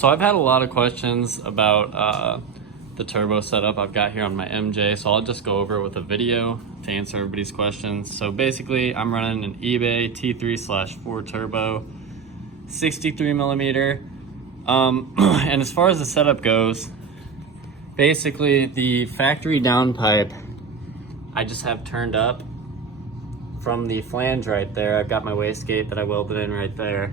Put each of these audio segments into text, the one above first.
So I've had a lot of questions about the turbo setup I've got here on my MJ, so I'll just go over it with a video to answer everybody's questions. So basically, I'm running an eBay T3/4 turbo, 63 millimeter. And as far as the setup goes, basically the factory downpipe I just have turned up from the flange right there. I've got my wastegate that I welded in right there.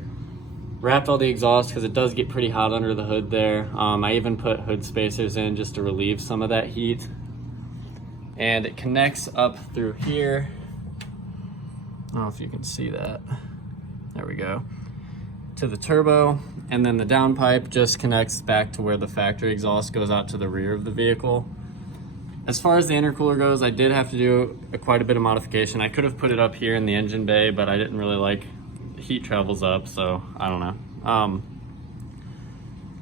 Wrapped all the exhaust because it does get pretty hot under the hood there. I even put hood spacers in just to relieve some of that heat. And it connects up through here. I don't know if you can see that. There we go. To the turbo, and then the downpipe just connects back to where the factory exhaust goes out to the rear of the vehicle. As far as the intercooler goes, I did have to do quite a bit of modification. I could have put it up here in the engine bay, but I didn't really like heat travels up, so I don't know.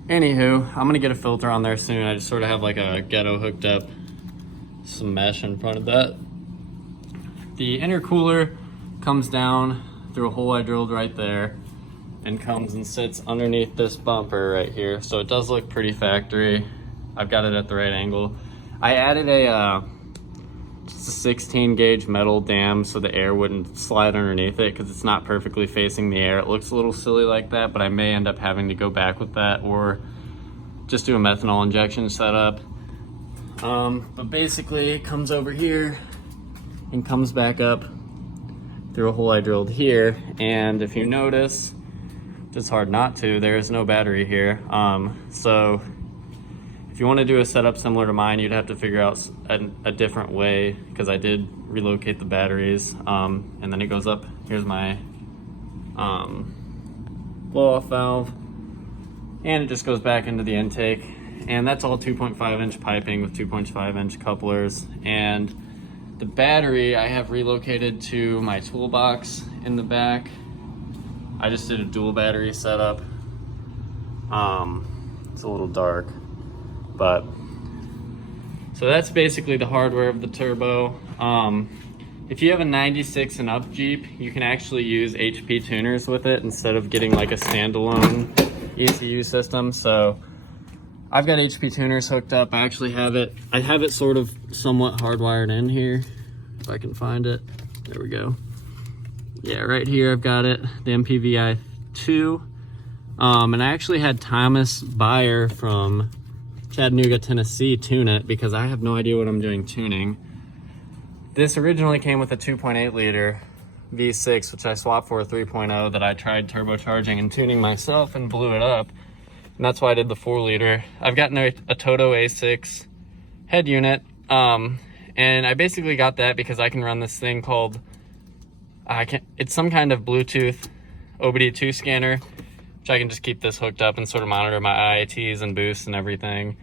Anywho, I'm gonna get a filter on there soon. I just sort of have like a ghetto hooked up, some mesh in front of that. The intercooler comes down through a hole I drilled right there and comes and sits underneath this bumper right here. So it does look pretty factory. I've got it at the right angle. I added just a 16 gauge metal dam so the air wouldn't slide underneath it because it's not perfectly facing the air. It looks a little silly like that, but I may end up having to go back with that or just do a methanol injection setup. But basically it comes over here and comes back up through a hole I drilled here. And if you notice, it's hard not to, there is no battery here. So if you want to do a setup similar to mine, you'd have to figure out a different way, because I did relocate the batteries. And then it goes up. Here's my blow-off valve, and it just goes back into the intake. And that's all 2.5 inch piping with 2.5 inch couplers. And the battery I have relocated to my toolbox in the back. I just did a dual battery setup. It's a little dark. But so that's basically the hardware of the turbo. If you have a 96 and up Jeep, you can actually use HP tuners with it instead of getting like a standalone ECU system. So I've got HP tuners hooked up. I actually have it. I have it sort of somewhat hardwired in here, if I can find it. There we go. Yeah, right here I've got it, the MPVI 2. And I actually had Thomas Buyer from Chattanooga, Tennessee tune it because I have no idea what I'm doing tuning. This originally came with a 2.8 liter V6, which I swapped for a 3.0 that I tried turbocharging and tuning myself and blew it up. And that's why I did the 4 liter. I've gotten a Toto A6 head unit. And I basically got that because I can run this thing called, it's some kind of Bluetooth OBD2 scanner, which I can just keep this hooked up and sort of monitor my IATs and boosts and everything.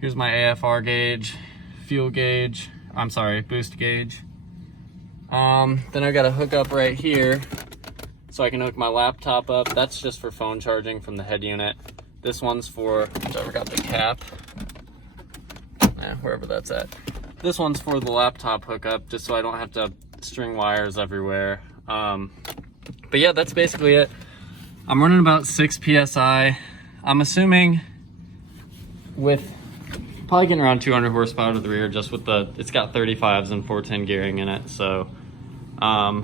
Here's my AFR gauge, fuel gauge, boost gauge. Then I got a hookup right here so I can hook my laptop up. That's just for phone charging from the head unit. This one's for, whichever got the cap, wherever that's at. This one's for the laptop hookup, just so I don't have to string wires everywhere. But yeah, that's basically it. I'm running about 6 PSI. I'm assuming with probably getting around 200 horsepower to the rear, just with it's got 35s and 410 gearing in it. So I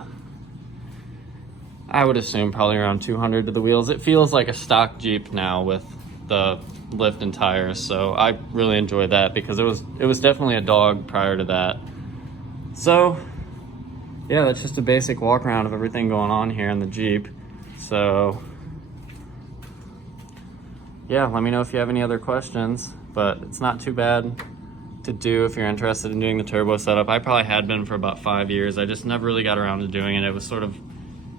would assume probably around 200 to the wheels. It feels like a stock Jeep now with the lift and tires. So I really enjoyed that because it was definitely a dog prior to that. So yeah, that's just a basic walk around of everything going on here in the Jeep. So yeah, let me know if you have any other questions, but it's not too bad to do if you're interested in doing the turbo setup. I probably had been for about 5 years. I just never really got around to doing it. It was sort of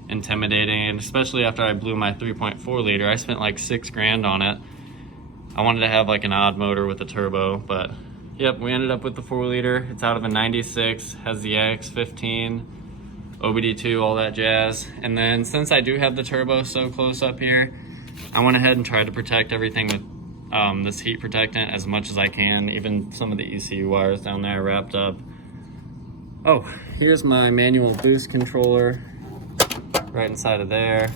intimidating, and especially after I blew my 3.4 liter, I spent like $6,000 on it. I wanted to have like an odd motor with a turbo, but yep, we ended up with the 4 liter. It's out of a 96, has the X15, OBD2, all that jazz. And then since I do have the turbo so close up here, I went ahead and tried to protect everything with this heat protectant as much as I can. Even some of the ECU wires down there wrapped up. Oh, here's my manual boost controller right inside of there,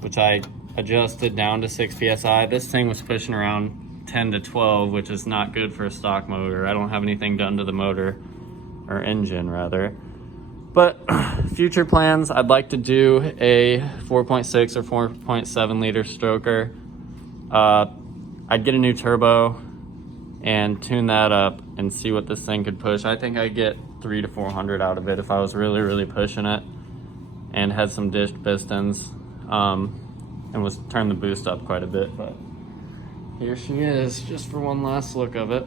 which I adjusted down to 6 PSI. This thing was pushing around 10 to 12, which is not good for a stock motor. I don't have anything done to the motor, or engine rather. But future plans, I'd like to do a 4.6 or 4.7 liter stroker. I'd get a new turbo and tune that up and see what this thing could push. I think I'd get 300 to 400 out of it if I was really pushing it and had some dished pistons, and was turn the boost up quite a bit. But here she is, just for one last look of it.